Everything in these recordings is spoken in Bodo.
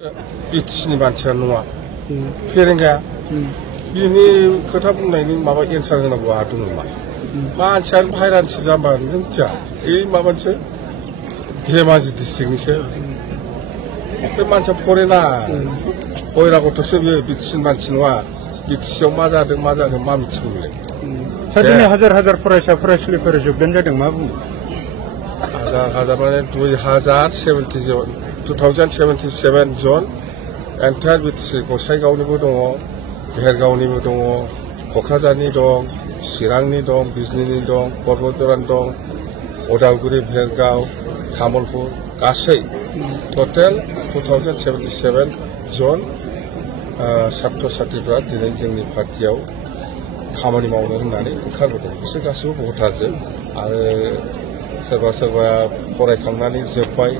बिटिसिनि मानसिया नङा फेरेंगाया बिनि खोथा बुंनायनि माबा एन्सार होनांगौ आहा दङ मा मानसियानो बाहेरानिसो जाम्बा नों मिथिया ओइ माबानिसो धेमाजि डिस्ट्रिक्टनिसो बे मानसिया फरेनार बहिरागतसो बियो बिटिसिनि मानसि नङा बिटिसियाव मा जादों मा मिथिगौ बेलाय दिनै हाजार हाजार फरायसा फरायसुलिफोर जबदान जादों मा बुङो हाजार माने 2077 जन एन्टायर बिटिसि गसाइगावनिबो दङ भेरगावनिबो दङ क'क्राझारनि दं चिरांनि दं बिजनीनि दं बरबदरानि दं उदालगुरि भेरगाव तामुलपुर गासै टटेल 2077 जन छात्र छात्रीफ्रा दिनै जोंनि पार्टियाव खामानि मावनो होननानै ओंखारबोदों बिसोर गासैबो भटारजों आरो सोरबा सोरबा फरायखांनानै जोब्बाय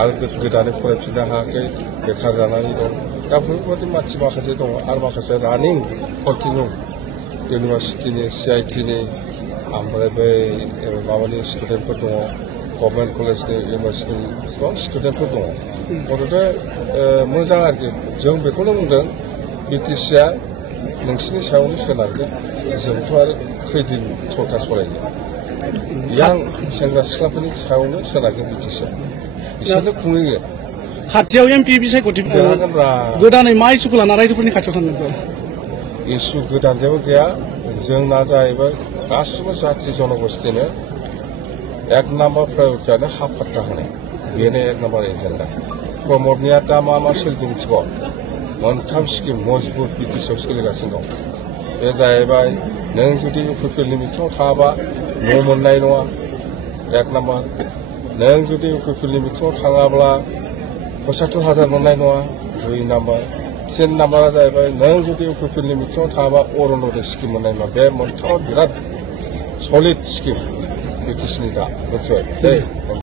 आरो गोदानै फरायफिननो हायाखै बेखार जानानै दं दा बेफोरबायदि मानसि माखासे दङ आरो माखासे रानिं कन्टिनिउ इउनिभार्सिटिनि CITनि ओमफ्राय बै माबानि स्टुडेन्टफोर दङ गभर्नमेन्ट कलेजनि इउनिभार्सिटिनि गोबां स्टुडेन्टफोर दङ गथ'थे मोजां आरोखि जों बेखौनो बुंदों बिटिसिआ नोंसिनि सायावनो सोनारगोन जोंथ' आरो खैदिन सरकार सलायनो यां सेंग्रा सिख्लाफोरनि सायावनो सोनारगोन बिटिसिआ बिसोरनो खुंहैगोन खाथियाव एमपि बिसायख'थि गोदानै मा इसुखौ लाना रायजोफोरनि खाथियाव थांगोन सार इसु गोदान जेबो गैया जोंना जाहैबाय गासिबो जाथि जनगोष्ठीनो एक नाम्बार प्रायरिटियानो हा पाट्टा होनाय बेनो एक नाम्बार एजेन्डा प्रमदनिया दा मा सोलिदों मिथिगौ मोनथाम स्किम मजबुत बिटिसिआव सोलिगासिनो दं बे जाहैबाय नों जुदि इउपिपिएलनि मिथिङाव थाङाबा न' मोननाय नङा एक नाम्बार नों जुदि इउपिपिएलनि मिथिङाव थाङाब्ला 75,000 मोननाय नङा 2 नाम्बार 3 नाम्बारा जाहैबाय नों जुदि इउपिपिएलनि मिथिङाव थाङाबा अरुण'दय स्किम मोननाय नङा बे मोनथामा बिराद सलिड स्किम बिटिसिनि दा मिथिबाय